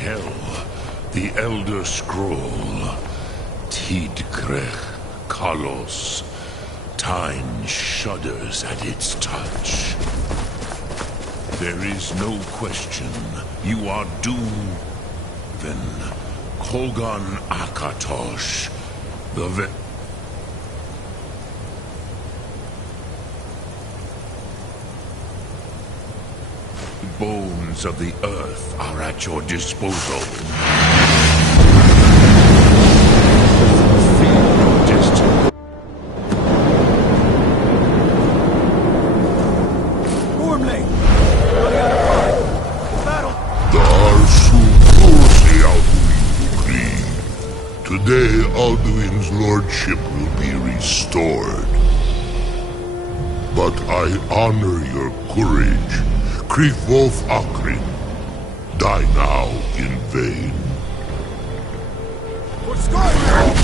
Kel, the Elder Scroll. Tidkrech Kalos. Time shudders at its touch. There is no question. You are doomed. Then Kogan Akatosh, the bones of the earth are at your disposal. Feel your destiny. Gormley! Running out of time. Battle! Today, Alduin's lordship will be restored. But I honor your courage. Kriegwolf Akrin, die now in vain. For Skyrim!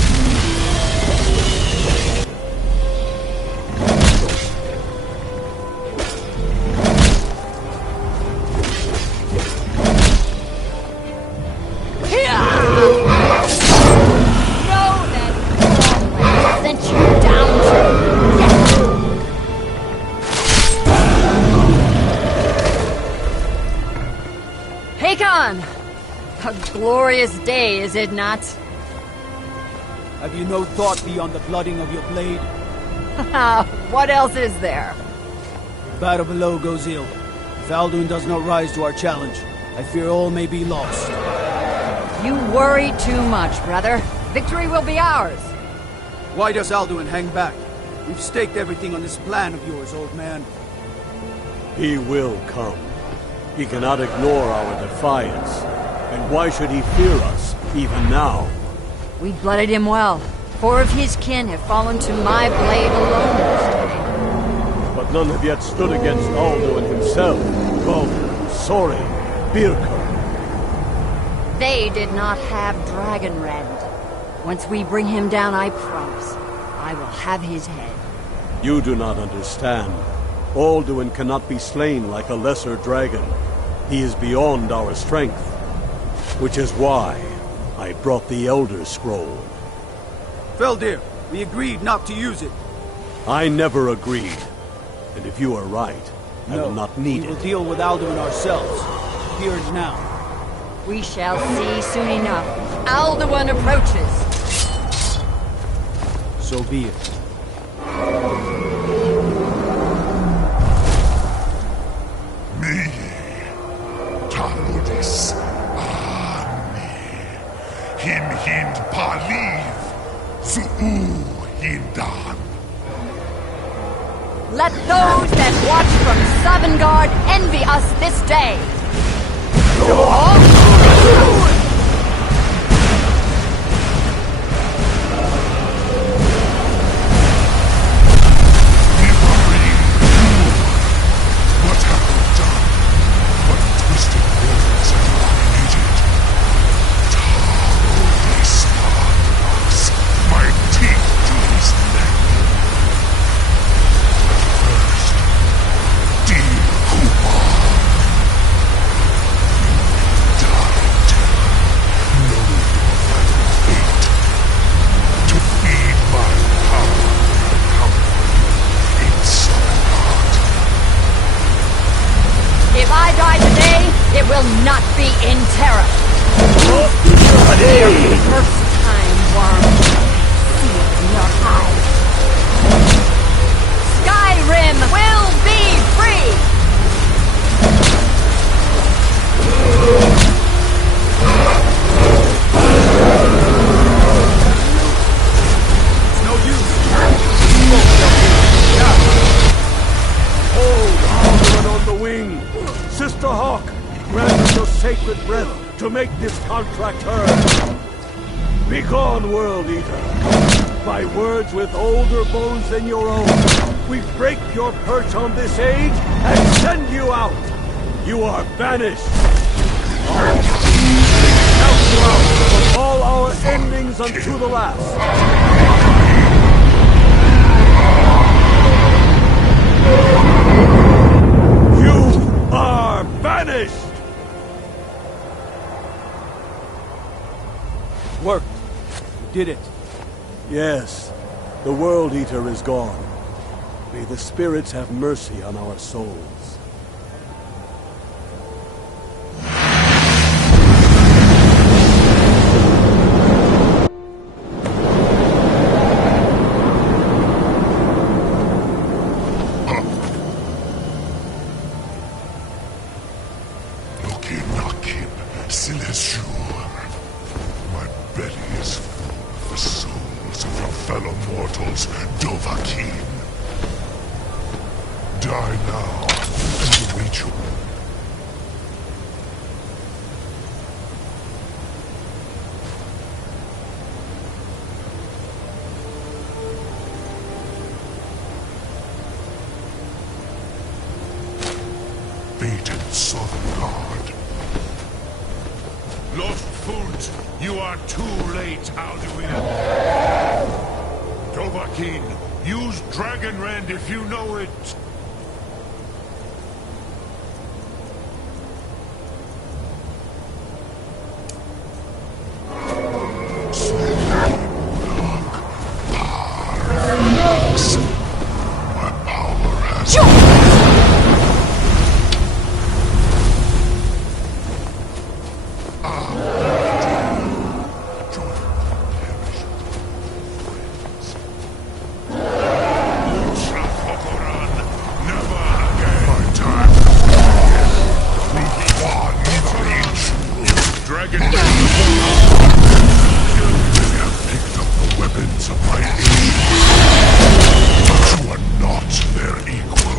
A glorious day, is it not? Have you no thought beyond the blooding of your blade? What else is there? The battle below goes ill. If Alduin does not rise to our challenge, I fear all may be lost. You worry too much, brother. Victory will be ours. Why does Alduin hang back? We've staked everything on this plan of yours, old man. He will come. He cannot ignore our defiance. And why should he fear us, even now? We blooded him well. 4 of his kin have fallen to my blade alone this day. But none have yet stood against Alduin himself. Gulf, Sori, Birka. They did not have Dragonrend. Once we bring him down, I promise, I will have his head. You do not understand. Alduin cannot be slain like a lesser dragon. He is beyond our strength. Which is why I brought the Elder Scroll. Feldir, we agreed not to use it. I never agreed. And if you are right, I will not need we will it. deal with Alduin ourselves. Here and now. We shall see soon enough. Alduin approaches. So be it. Me, Taludis, Him hind paliv, Zuu hindan. Let those that watch from Sovngarde envy us this day. What have we done? What twisted words have you created? Taludis Padras, my teeth to his neck. First, dear Kumar, died, knowing your final fate, to feed my power and comfort in Sovngarde. If I die today, it will not be in terror. First time, worm. See it in your eyes. Skyrim will be free! It's no use. Hold Alduin on the wing! Sister Hawk, grant us your sacred breath to make this contract heard! Begone, World Eater! By words with older bones than your own, we break your perch on this age and send you out! You are banished! Count you out from all our endings unto the last! You are banished! Worked. We did it. Yes, the World Eater is gone. May the spirits have mercy on our souls. My belly is full of the souls of your fellow mortals, Dovahkiin. Die now, and await you. Fated Southern Guard. Lost Foot, you are too late, Alduin. Dovahkiin, use Dragon Rend if you know it. My power has... Dragon Rend. They have picked up the weapons of my age, but you are not their equal.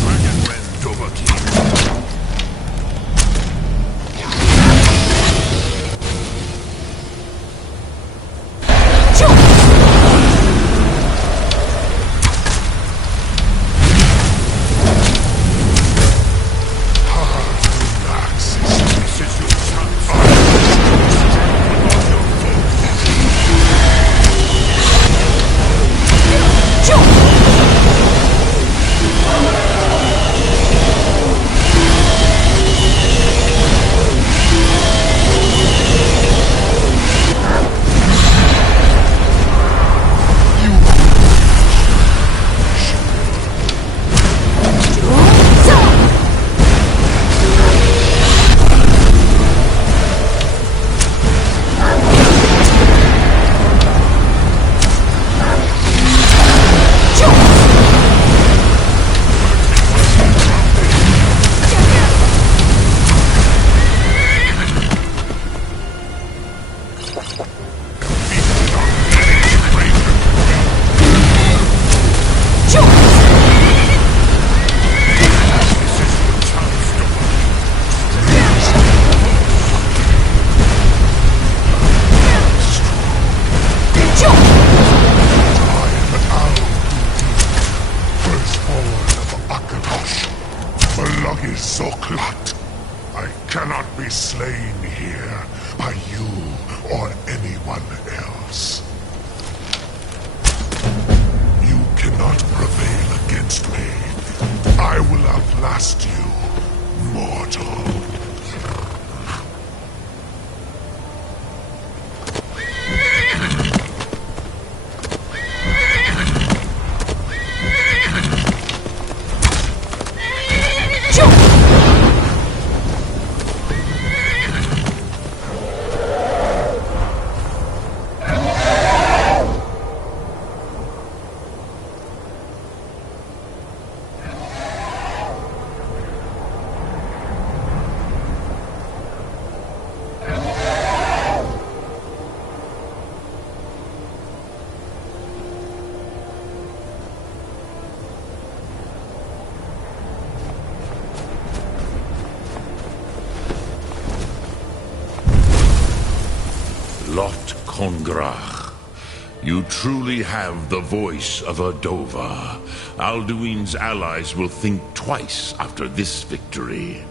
Dragon Rend, Dovahkiin. This is your chance. I cannot be slain here by you or anyone else. You cannot prevail against me. I will outlast you, mortal. Lot Kongrach. You truly have the voice of a Dova. Alduin's allies will think twice after this victory.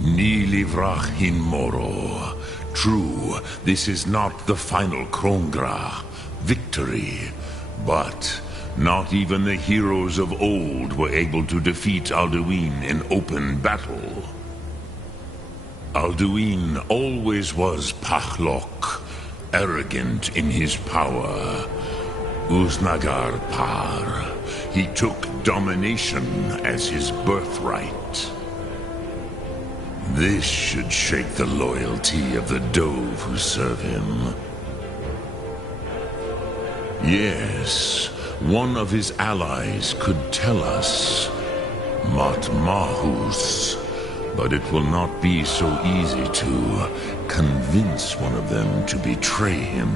Ni livrach hin moro. True, this is not the final Kongrach victory, but Not even the heroes of old were able to defeat Alduin in open battle. Alduin always was Pachlok, arrogant in his power. Uznagar Par. He took domination as his birthright. This should shake the loyalty of the Dove who serve him. Yes, one of his allies could tell us. Matmahus. But it will not be so easy to convince one of them to betray him.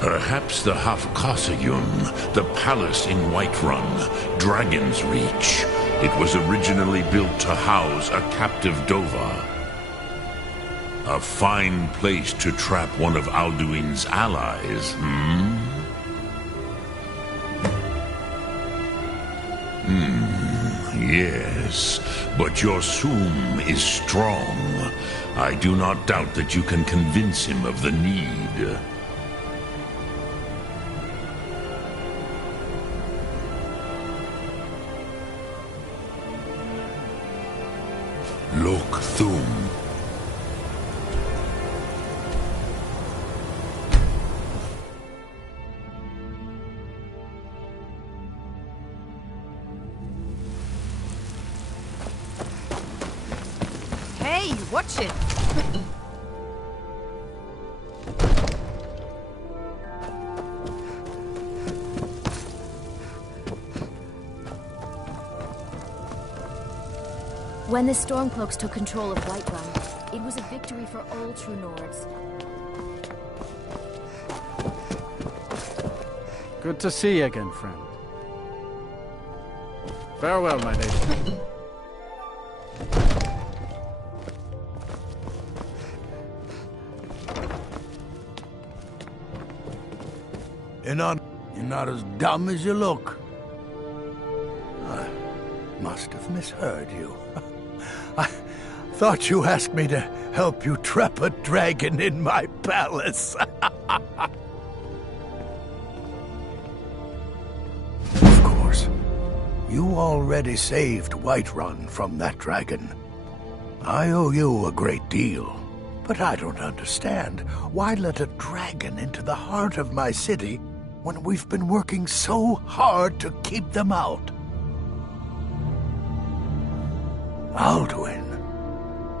Perhaps the Hafkasayun, the palace in Whiterun, Dragon's Reach. It was originally built to house a captive Dova. A fine place to trap one of Alduin's allies, Yes, but your Soom is strong. I do not doubt that you can convince him of the need. Lok Thum. Hey, watch it! When the Stormcloaks took control of Whiterun, it was a victory for all true Nords. Good to see you again, friend. Farewell, my lady. You're not as dumb as you look. I must have misheard you. I thought you asked me to help you trap a dragon in my palace. Of course. You already saved Whiterun from that dragon. I owe you a great deal. But I don't understand. Why let a dragon into the heart of my city when we've been working so hard to keep them out? Alduin,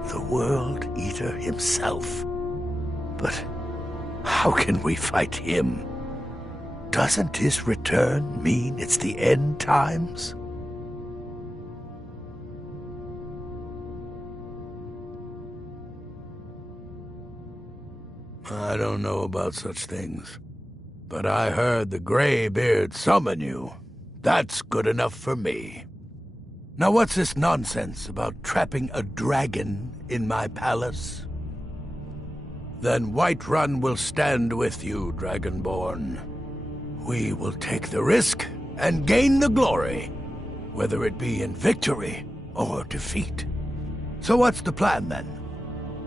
the World Eater himself. But how can we fight him? Doesn't his return mean it's the end times? I don't know about such things, but I heard the Greybeard summon you. That's good enough for me. Now what's this nonsense about trapping a dragon in my palace? Then Whiterun will stand with you, Dragonborn. We will take the risk and gain the glory, whether it be in victory or defeat. So what's the plan then?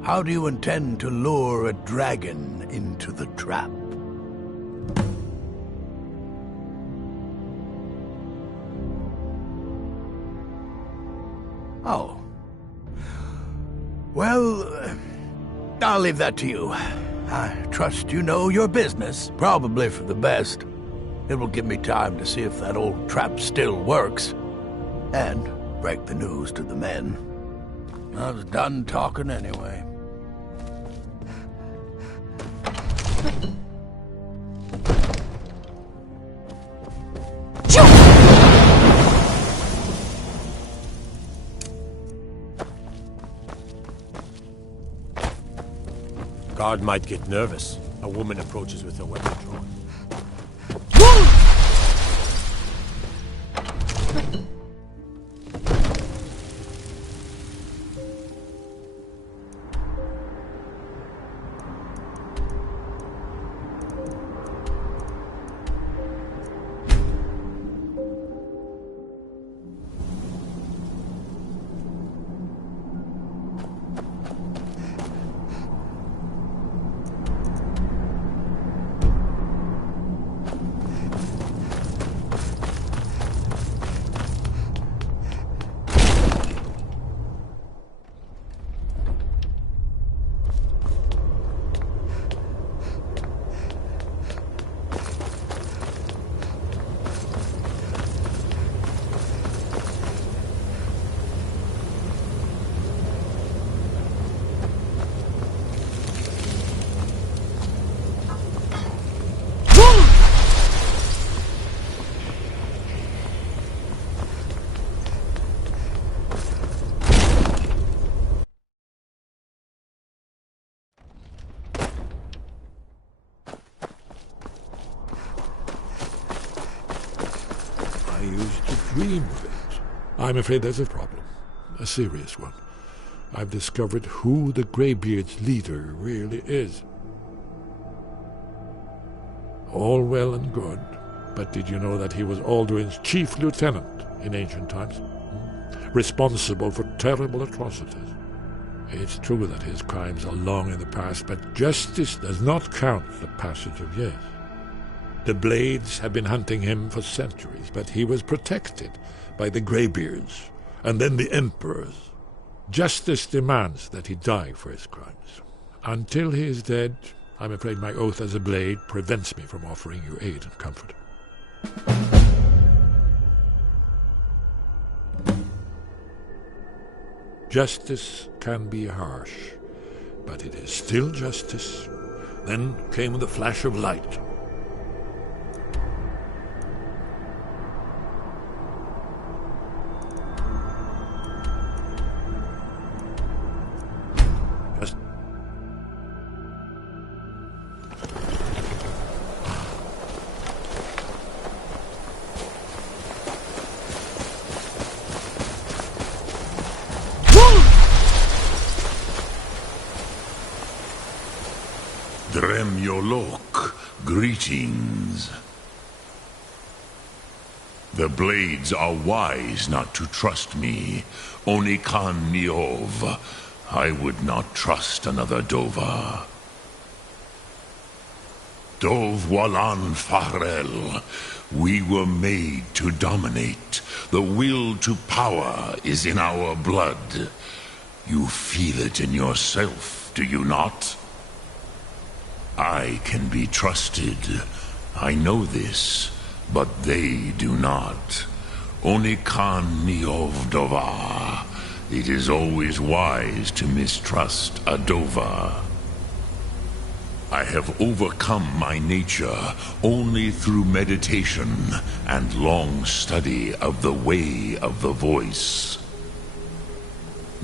How do you intend to lure a dragon into the trap? Oh. Well, I'll leave that to you. I trust you know your business, probably for the best. It will give me time to see if that old trap still works, and break the news to the men. I was done talking anyway. Guard might get nervous. A woman approaches with her weapon drawn. seem fit. I'm afraid there's a problem. A serious one. I've discovered who the Greybeard's leader really is. All well and good, but did you know that he was Alduin's chief lieutenant in ancient times? Responsible for terrible atrocities. It's true that his crimes are long in the past, but justice does not count the passage of years. The Blades have been hunting him for centuries, but he was protected by the Greybeards, and then the Emperors. Justice demands that he die for his crimes. Until he is dead, I'm afraid my oath as a Blade prevents me from offering you aid and comfort. Justice can be harsh, but it is still justice. Then came the flash of light. Dremyolok, greetings. The Blades are wise not to trust me. Onikan Niov. I would not trust another Dova. Dov Walan Farel. We were made to dominate. The will to power is in our blood. You feel it in yourself, do you not? I can be trusted. I know this, but they do not. Onikan Niov Dova. It is always wise to mistrust a Dova. I have overcome my nature only through meditation and long study of the way of the voice.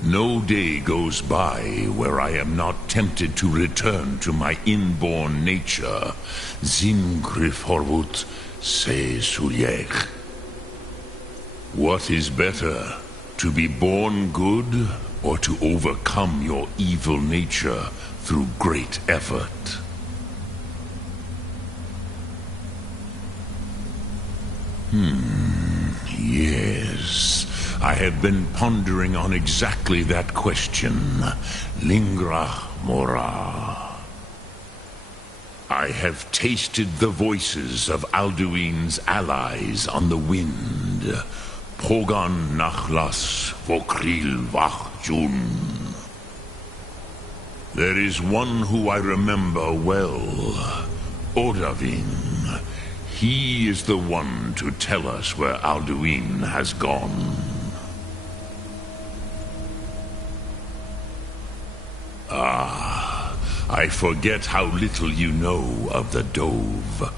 No day goes by where I am not tempted to return to my inborn nature. Zingriforvut se sulyech. What is better, to be born good or to overcome your evil nature through great effort? Yes. I have been pondering on exactly that question. Lingra Mora. I have tasted the voices of Alduin's allies on the wind. Pogan Nachlas Vokril Vachjun. There is one who I remember well. Odavin. He is the one to tell us where Alduin has gone. I forget how little you know of the Dove.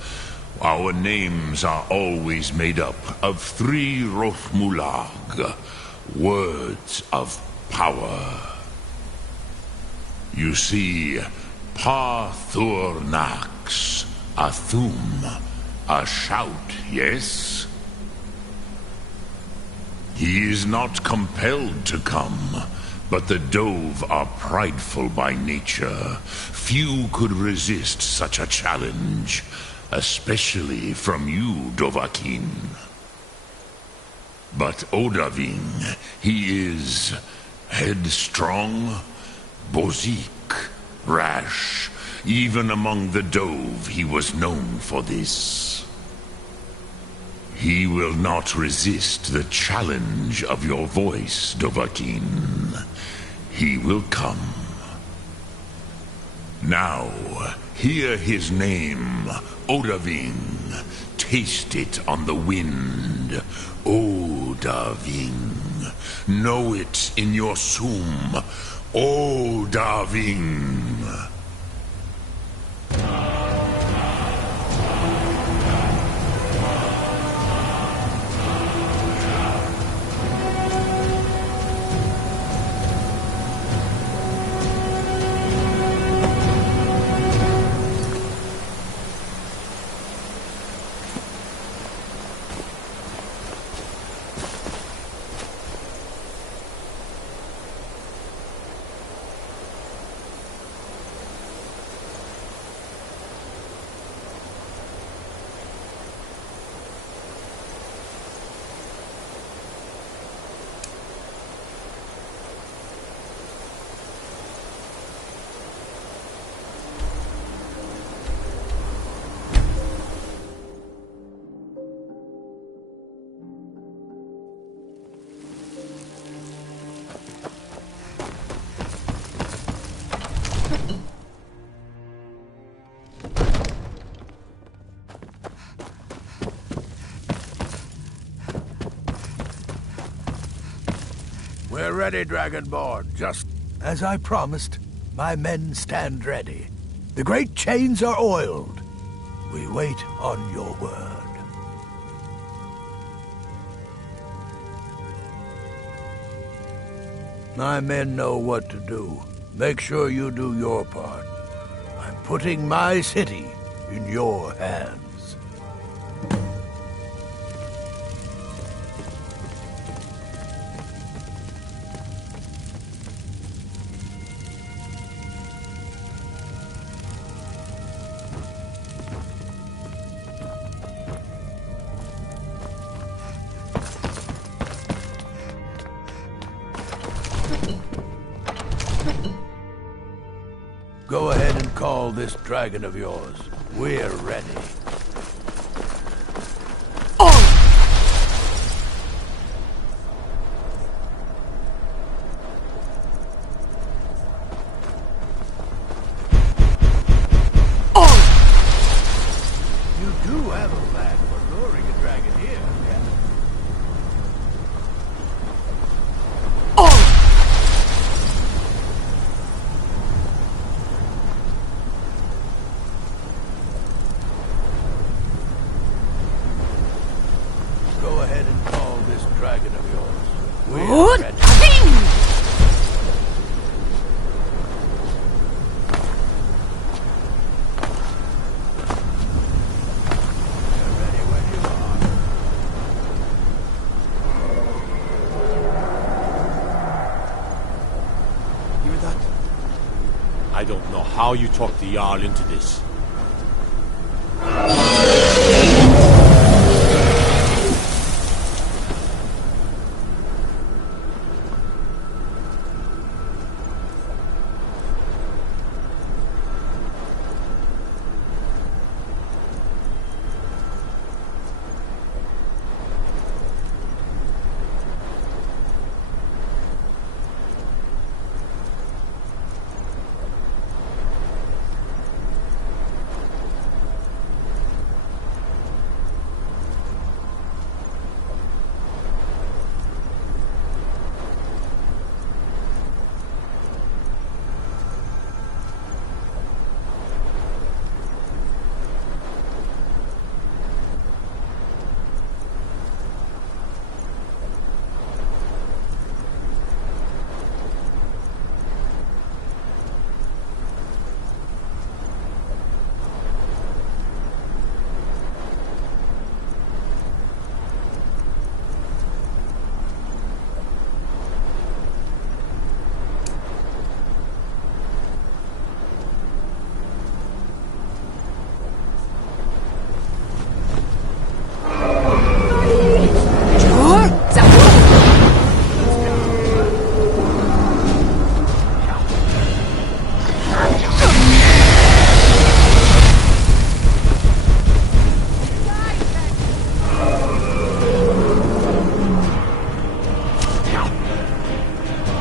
Our names are always made up of 3 Rothmulag, words of power. You see, Pa Thur Nax, a thum, a shout, yes? He is not compelled to come. But the Dove are prideful by nature. Few could resist such a challenge, especially from you, Dovahkiin. But Odavin, he is headstrong, bozik, rash. Even among the Dove, he was known for this. He will not resist the challenge of your voice, Dovahkiin. He will come. Now, hear his name, Odavin. Taste it on the wind. Odavin. Know it in your sum. Odavin. We're ready, Dragonborn. Just as I promised, my men stand ready. The great chains are oiled. We wait on your word. My men know what to do. Make sure you do your part. I'm putting my city in your hands. Go ahead and call this dragon of yours. We're ready. You do have a knack for luring a dragon here, yeah? Go ahead and call this dragon of yours. We're ready. You're ready when you are. Hear that? I don't know how you talked the Jarl into this.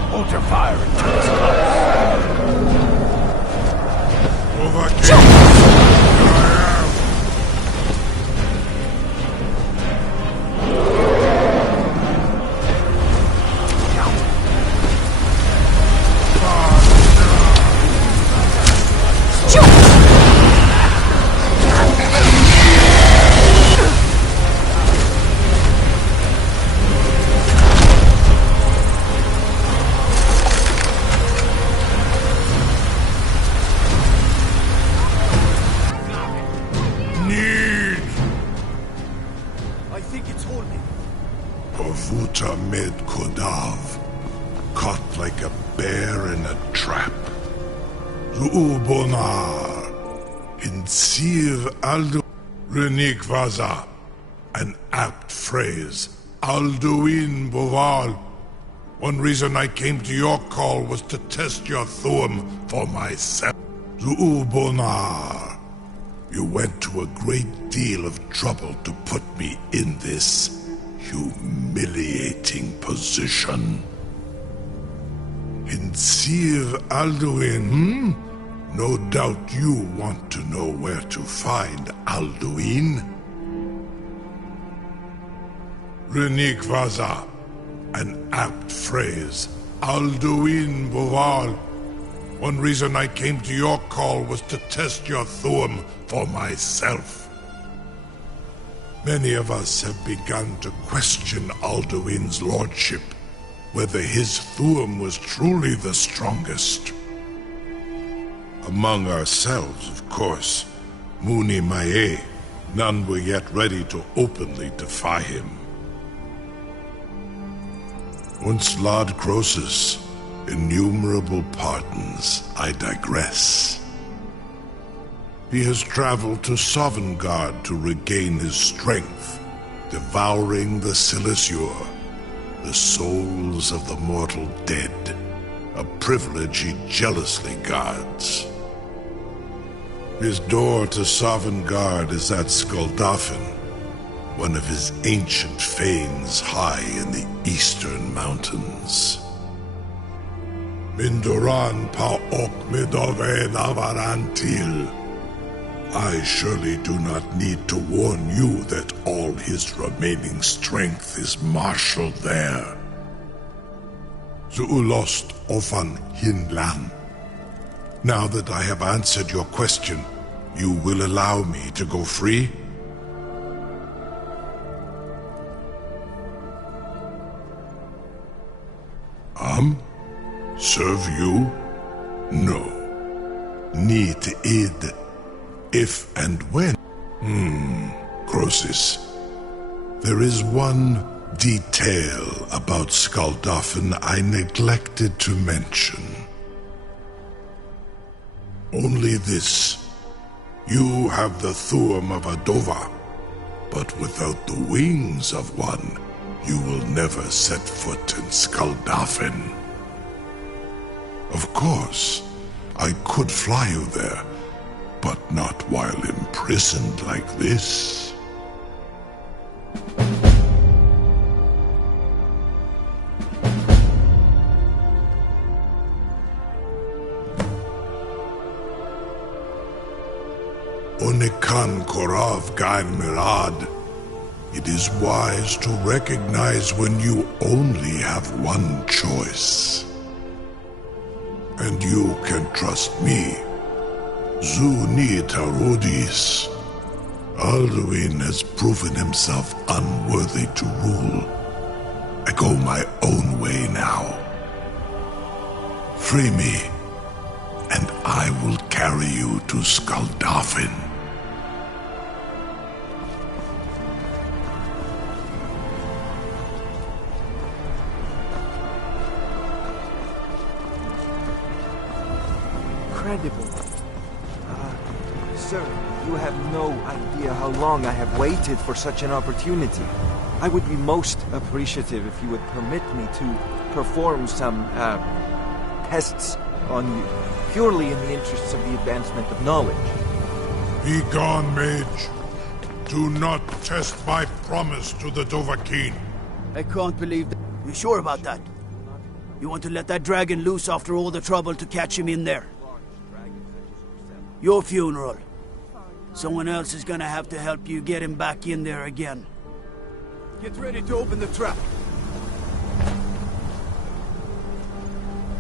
Hold your fire until it's close. I think it's holding. Povuta med Kodav, caught like a bear in a trap. Lu'ubonar, Insir Aldo Renik Vaza, an apt phrase. Alduin Boval. One reason I came to your call was to test your Thuum for myself. Lu'ubonar. You went to a great deal of trouble to put me in this humiliating position. Insir Alduin, No doubt you want to know where to find Alduin. Renik Vaza, An apt phrase. Alduin Boval. One reason I came to your call was to test your Thuum for myself. Many of us have begun to question Alduin's lordship, whether his Thuum was truly the strongest. Among ourselves, of course, Muni Mae, none were yet ready to openly defy him. Once Lord Croesus, innumerable pardons, I digress. He has traveled to Sovngarde to regain his strength, devouring the Silesure, the souls of the mortal dead, a privilege he jealously guards. His door to Sovngarde is at Skuldafn, one of his ancient fanes high in the eastern mountains. Mindoran Paok Midove Navarantil. I surely do not need to warn you that all his remaining strength is marshaled there. Zuulost Ofan Hinlan. Now that I have answered your question, you will allow me to go free? Serve you? No. Need id. If and when? Croesus. There is one detail about Skuldafn I neglected to mention. Only this. You have the Thuum of a Dova, but without the wings of one, you will never set foot in Skuldafn. Of course, I could fly you there, but not while imprisoned like this. Onikan Korav Gain Mirad. It is wise to recognize when you only have one choice. And you can trust me. Zuni Tarudis. Alduin has proven himself unworthy to rule. I go my own way now. Free me, and I will carry you to Skuldafn. Incredible. Sir, you have no idea how long I have waited for such an opportunity. I would be most appreciative if you would permit me to perform some, tests on you, purely in the interests of the advancement of knowledge. Be gone, mage. Do not test my promise to the Dovahkiin. I can't believe that. You sure about that? You want to let that dragon loose after all the trouble to catch him in there? Your funeral. Someone else is gonna have to help you get him back in there again. Get ready to open the trap.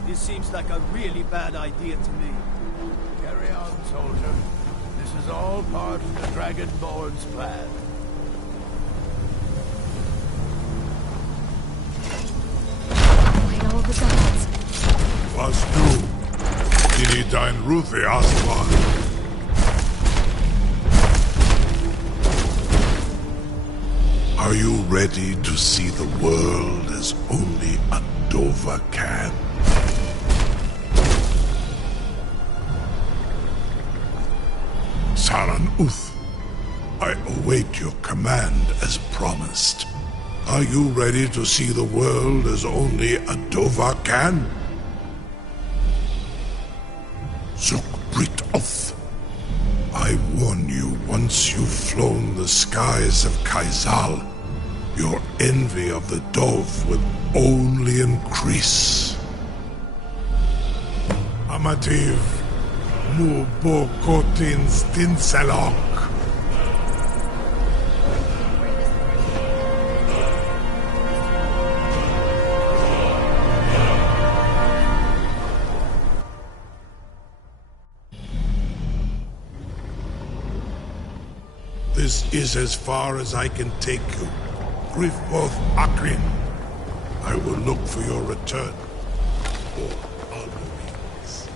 This seems like a really bad idea to me. Carry on, soldier. This is all part of the Dragonborn's plan. Fight all the gods. Was du? Dini dein Ruthi Aswan. Are you ready to see the world as only a Dova can? Saran Uth, I await your command as promised. Are you ready to see the world as only a Dova can? Zukbrit Uth, I warn you, once you've flown the skies of Kaizal, your envy of the Dove will only increase. Amativ, Mubo Kotin Stinselok. This is as far as I can take you. Griffworth Akrin. I will look for your return. Or Alduin's.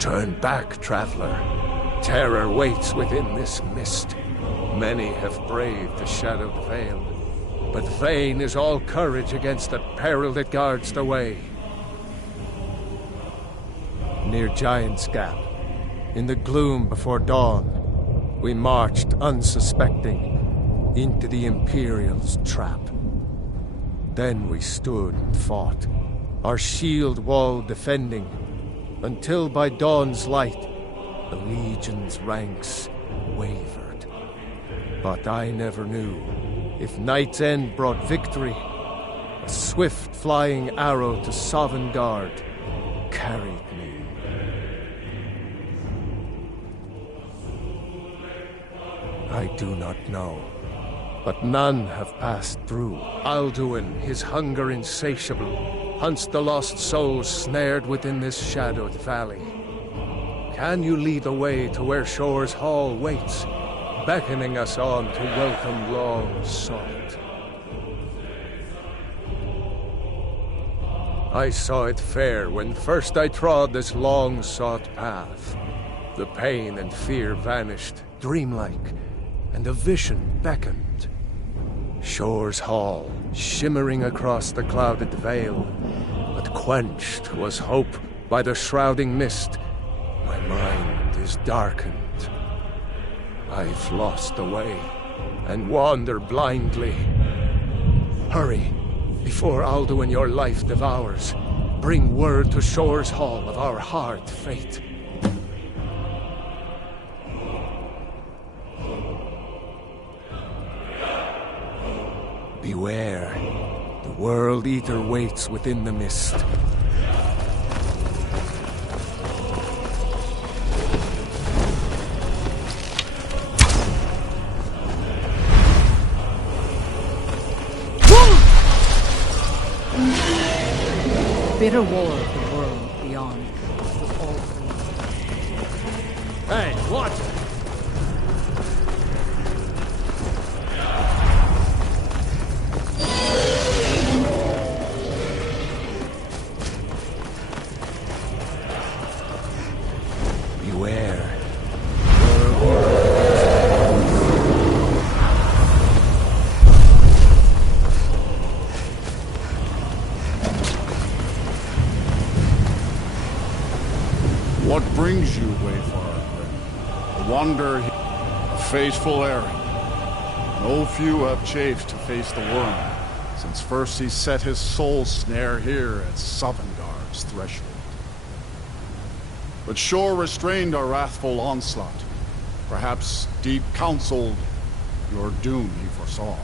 Turn back, traveler. Terror waits within this mist. Many have braved the shadowed veil, but vain is all courage against the peril that guards the way. Near Giant's Gap, in the gloom before dawn, we marched unsuspecting into the Imperial's trap. Then we stood and fought, our shield wall defending, until by dawn's light, the Legion's ranks wavered. But I never knew if Night's End brought victory, a swift flying arrow to Sovngarde carried me. I do not know, but none have passed through. Alduin, his hunger insatiable, hunts the lost souls snared within this shadowed valley. Can you lead the way to where Shore's Hall waits, beckoning us on to welcome long sought? I saw it fair when first I trod this long-sought path. The pain and fear vanished, dreamlike, and a vision beckoned. Shore's Hall, shimmering across the clouded veil, but quenched was hope by the shrouding mist. My mind is darkened. I've lost the way, and wander blindly. Hurry, before Alduin your life devours. Bring word to Shore's Hall of our hard fate. Beware, the World Eater waits within the mist. Bitter war of the world beyond was all free. Hey, watch it! Beware. What brings you, Wayfarer? A wander, a faithful errand. No few have chafed to face the worm, since first he set his soul snare here at Sovngarde's threshold. But Shore restrained our wrathful onslaught. Perhaps deep counseled, your doom he foresaw.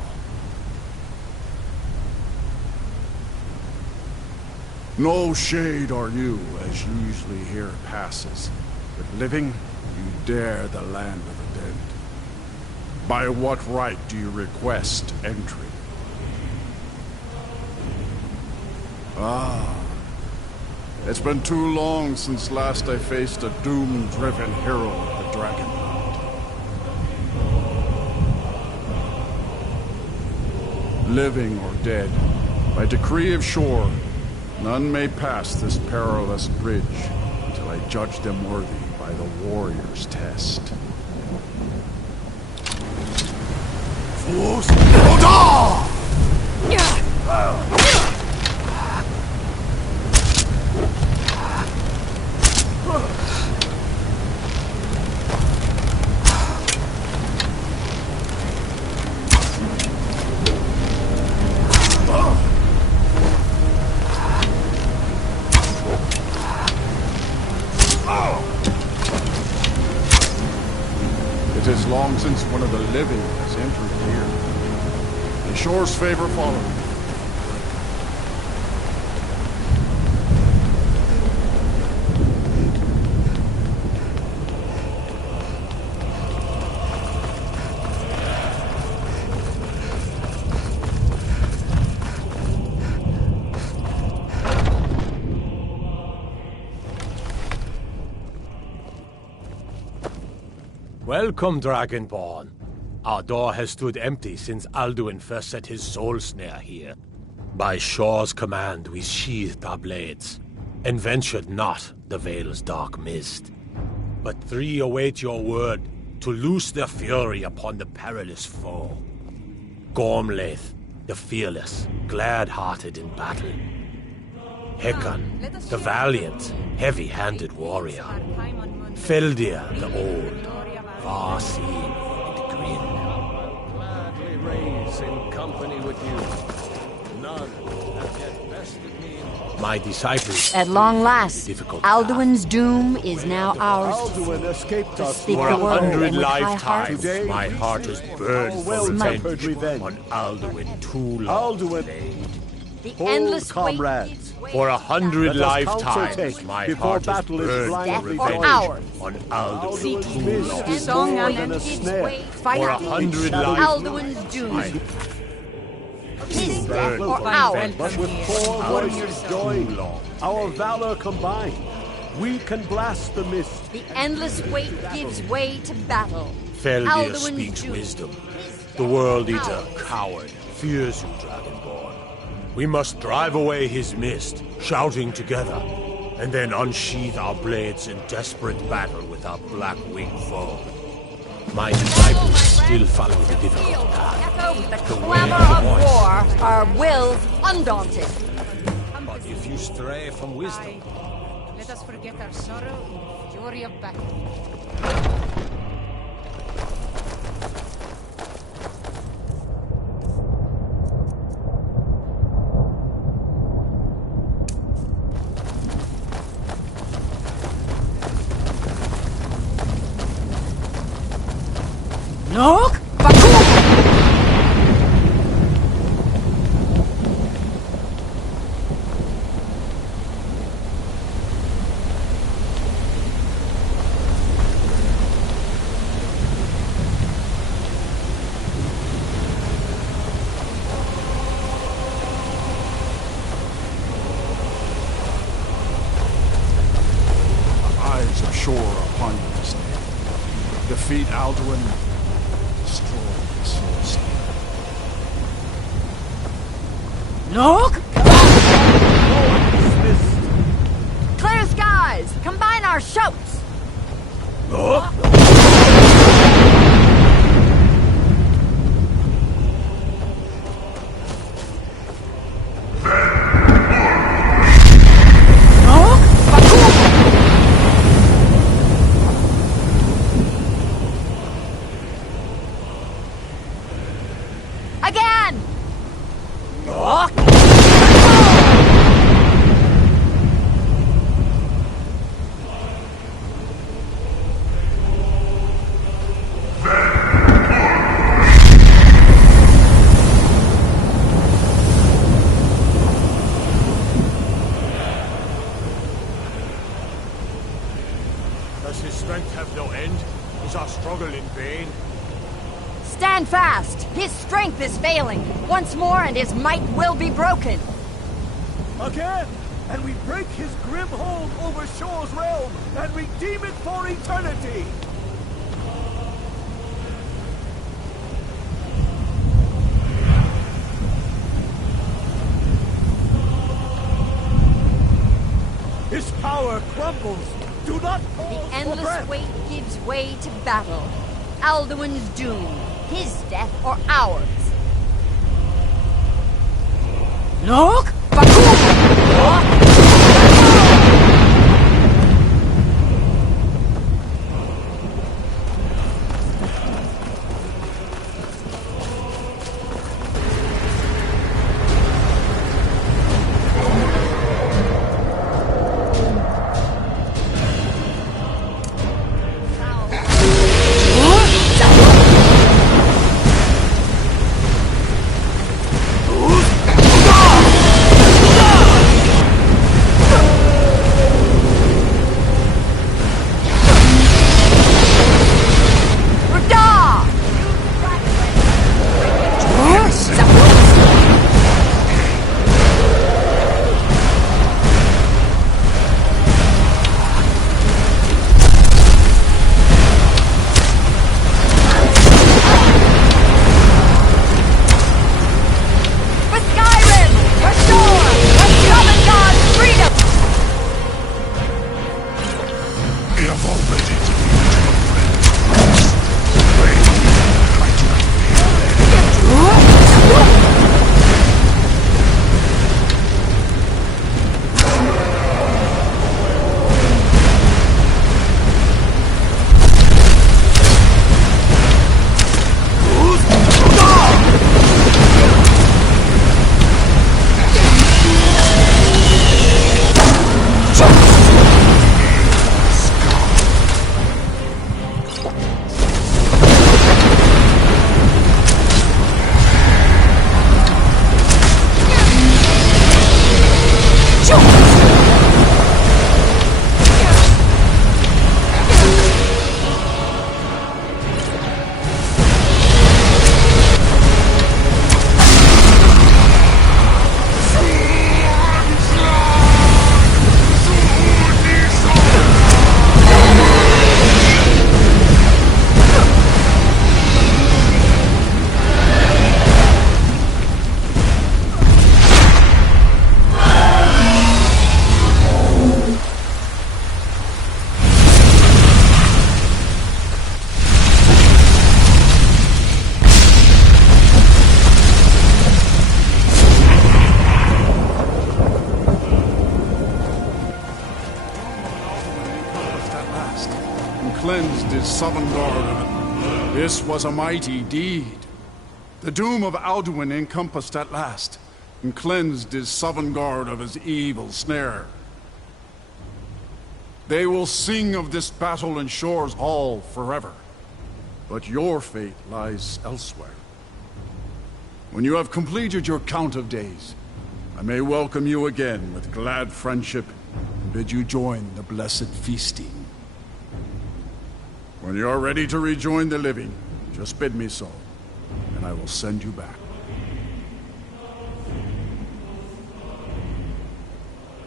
No shade are you, as usually here passes, but living, you dare the land of the dead. By what right do you request entry? Ah, it's been too long since last I faced a doom-driven hero of the Dragonland. Living or dead, by decree of Shore, none may pass this perilous bridge until I judge them worthy by the warrior's test. Fools! Oda! It is long since one of the living has entered here. The Shore's favor follow. Welcome, Dragonborn. Our door has stood empty since Alduin first set his soul snare here. By Shore's command, we sheathed our blades. and ventured not the Vale's dark mist. But 3 await your word to loose their fury upon the perilous foe. Gormlaith, the fearless, glad-hearted in battle. Hecon, the valiant, heavy-handed warrior. Feldir, the old, far-seeing and grim. Gladly raise in company with you. None have yet bested me. My disciples. At long last, difficult Alduin's doom is now ours. Alduin escaped us Speak For the word, 100 and with high lifetimes, hearts, my heart has burned well for tempered revenge revenge. on Alduin too long Alduin. delayed. the Hold, endless comrades. wait gives way For to 100 Let us counsel lifetimes, take my before heart has battle is burned blind death for or revenge ours. on Alduin Alduin's too mist long is Song more on than a gives snare. way For fighting 100 Alduin's doom. my His death burned or for ours. revenge But with 4 voices too joined, long our delayed. valor combined, we can blast the mist. The endless wait gives way to battle. Feldir Alduin's speaks doom. wisdom. His The death World or Eater, ours. coward, fears you, Dragonborn. We must drive away his mist, shouting together, and then unsheath our blades in desperate battle with our black-winged foe. My disciples still follow the difficult path. Echo with the The clamor way of of voice. war, our wills undaunted. But if you stray from wisdom, Let us forget our sorrow in the fury of battle. Nook! Eyes are sure upon you this day. Defeat Alduin, destroy his soul. Nook! Clear skies! Combine our shouts! Again! does his strength have no end? Is our struggle in vain? Stand fast! His strength is failing. Once more and his might will be broken. Again! And we break his grim hold over Shor's realm and redeem it for eternity! His power crumbles! Do not pause The for endless breath. wait gives way to battle. Alduin's doom. His death or ours. Nook! last, and cleansed his Sovngarde. This was a mighty deed. The doom of Alduin encompassed at last, and cleansed his Sovngarde of his evil snare. They will sing of this battle in Shore's Hall forever, but your fate lies elsewhere. When you have completed your count of days, I may welcome you again with glad friendship and bid you join the blessed feasting. When you are ready to rejoin the living, just bid me so, and I will send you back.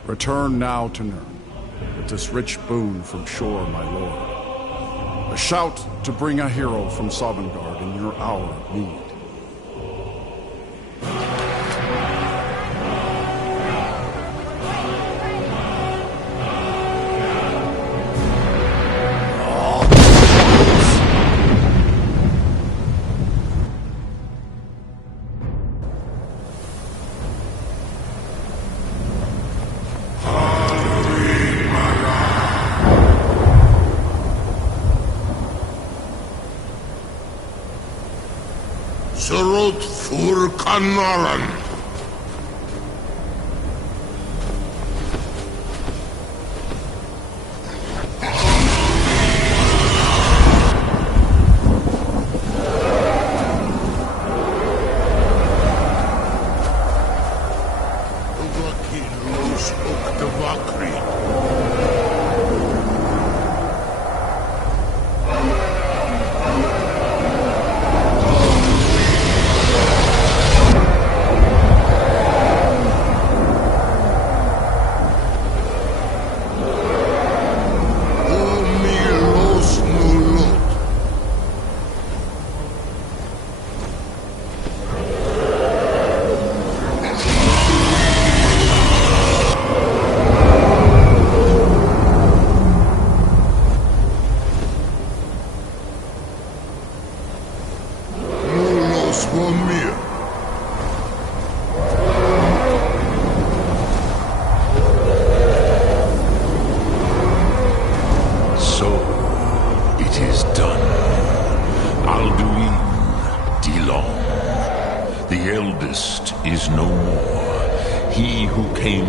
Return now to Nirn, with this rich boon from Shore, my lord. A shout to bring a hero from Sovngarde in your hour of need. Surut fur kanaran.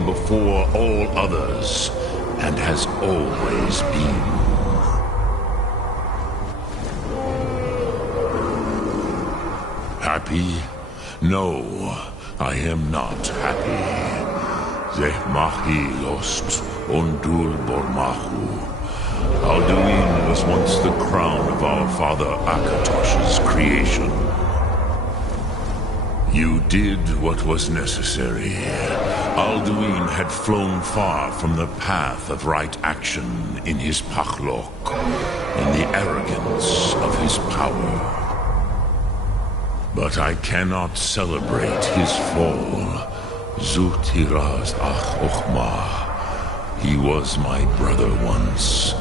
Before all others, and has always been. Happy? No, I am not happy. Zehmahi lost Ondur Bormahu. Alduin was once the crown of our father Akatosh's creation. You did what was necessary. Alduin had flown far from the path of right action in his Pachlok, in the arrogance of his power. But I cannot celebrate his fall. Zutiraz ach ochma. He was my brother once.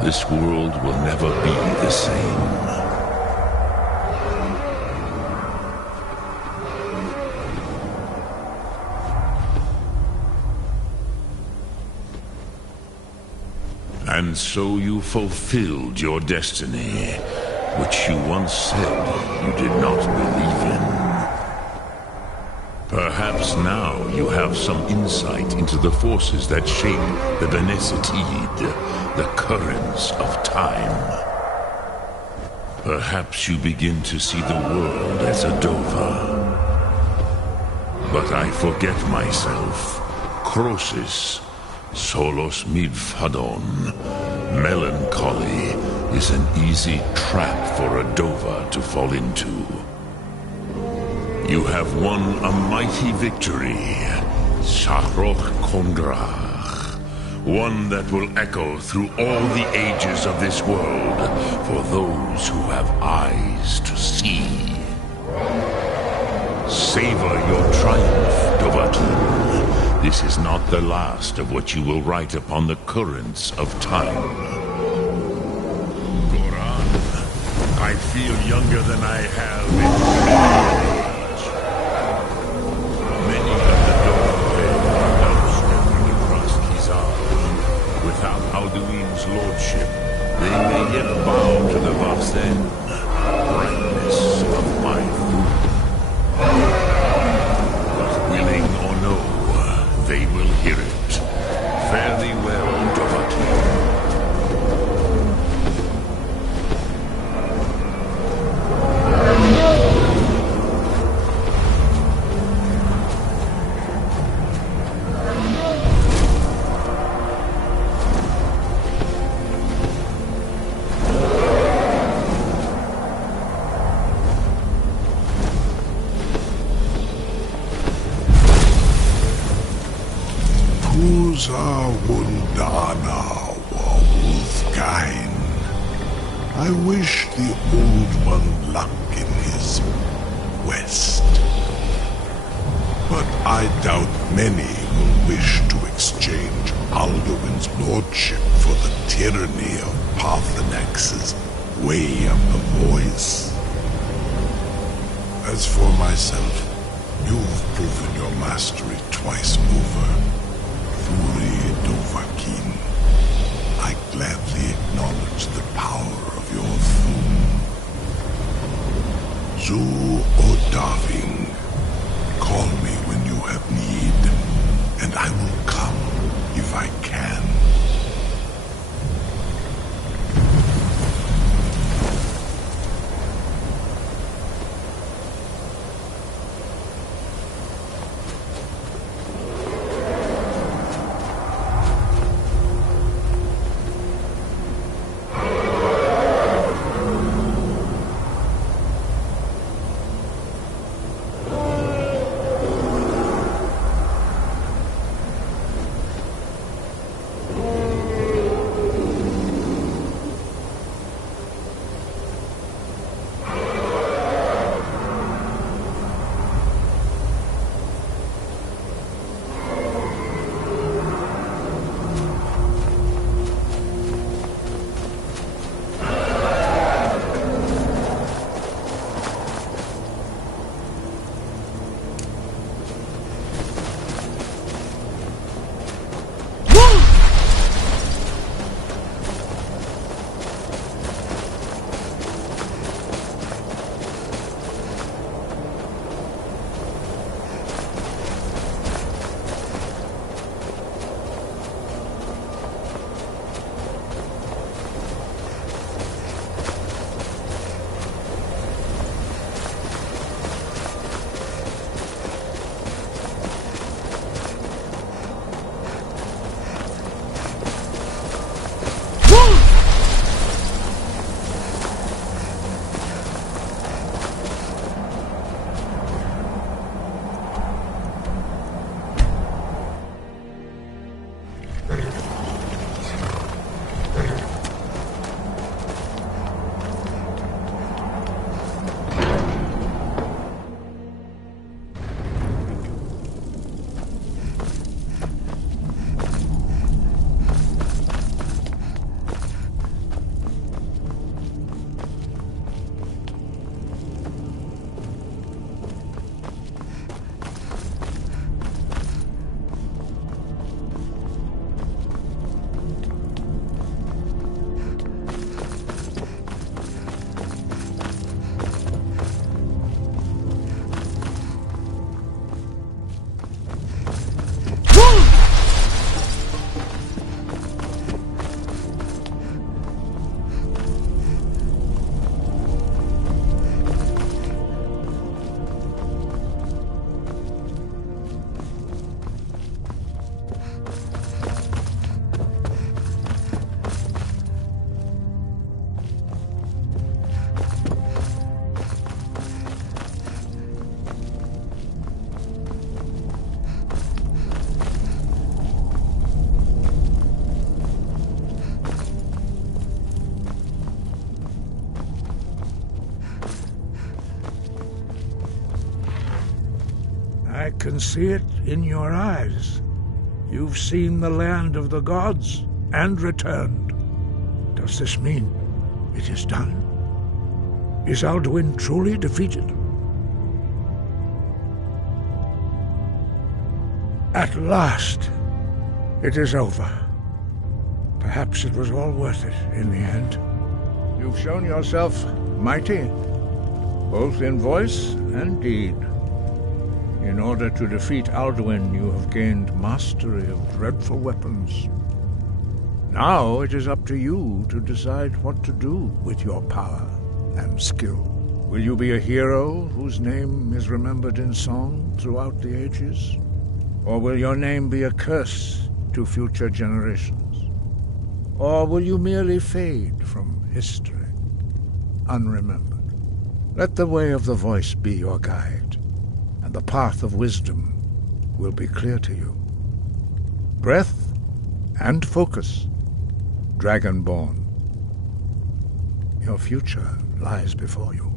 This world will never be the same. And so you fulfilled your destiny, which you once said you did not believe in. Perhaps now you have some insight into the forces that shape the Benesitid, the currents of time. Perhaps you begin to see the world as a Dova. But I forget myself. Crosis. Solos midfadon. Melancholy is an easy trap for a Dova to fall into. You have won a mighty victory, Shahroch Kongrach. One that will echo through all the ages of this world for those who have eyes to see. Savor your triumph, Dovahkiin. This is not the last of what you will write upon the currents of time. Goran, I feel younger than I have in age. Many of the Dovahkiin are now scattered across Kizar. Without Alduin's lordship, They may yet bow to the Vasen, brightness of my food. But willing or no, they will hear it. Fare thee well, Dovahkiin. Wundana Wolfkind. I wish the Old One luck in his quest. But I doubt many will wish to exchange Alduin's lordship for the tyranny of Paarthurnax's way of the voice. As for myself, you've proven your mastery twice over. Dovahkiin, I gladly acknowledge the power of your Thum. Zu Odaving, call me when you have need, and I will come if I can. I can see it in your eyes. You've seen the land of the gods and returned. Does this mean it is done? Is Alduin truly defeated? At last, it is over. Perhaps it was all worth it in the end. You've shown yourself mighty, both in voice and deed. In order to defeat Alduin, you have gained mastery of dreadful weapons. Now it is up to you to decide what to do with your power and skill. Will you be a hero whose name is remembered in song throughout the ages? Or will your name be a curse to future generations? Or will you merely fade from history, unremembered? Let the way of the voice be your guide, and the path of wisdom will be clear to you. Breath and focus, Dragonborn. Your future lies before you.